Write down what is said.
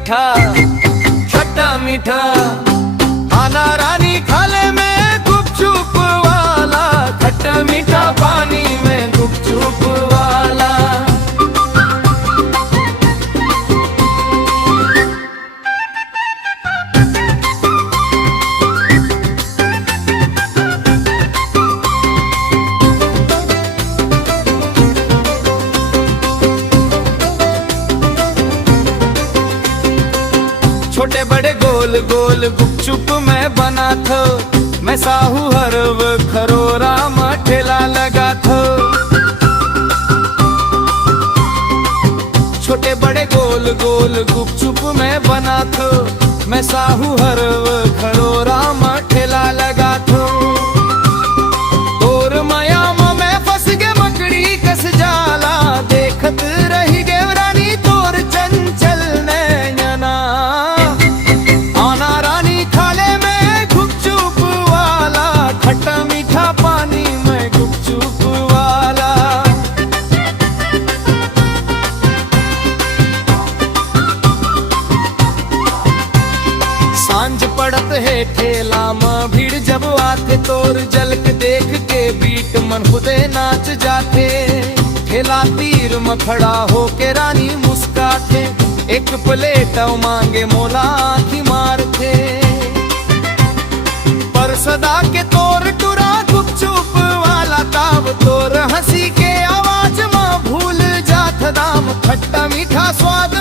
मीठा खट्टा मीठा। आना रानी खाले में गुपचुप वाला, खट्टा मीठा पानी में गुपचुप वाला। छोटे बड़े गोल गोल गुपचुप मैं बना थो, मैं साहू हरव खरोरा में ठेला लगा थो। छोटे बड़े गोल गोल गुपचुप मैं बना थो, मैं साहू हरव खरोरा में ठेला लगा थो। तोर माया में फंस गे मकड़ी कस जाला, देखत रही गे रानी तोर चंचल नैना। खट्टा मीठा पानी में गुपचुप वाला। सांझ पड़त है ठेला में भीड़ जब आते, तोर झलक देख के बीट मन खुदे नाच जाते। ठेला तीर में खड़ा होके रानी मुस्काते, एक प्लेट मांगे मोला आँखी मारते। पर सदा के तोर टुरा गुपचुप वाला, ताब तोर हंसी के आवाज में भूल जात दाम। खट्टा मीठा स्वाद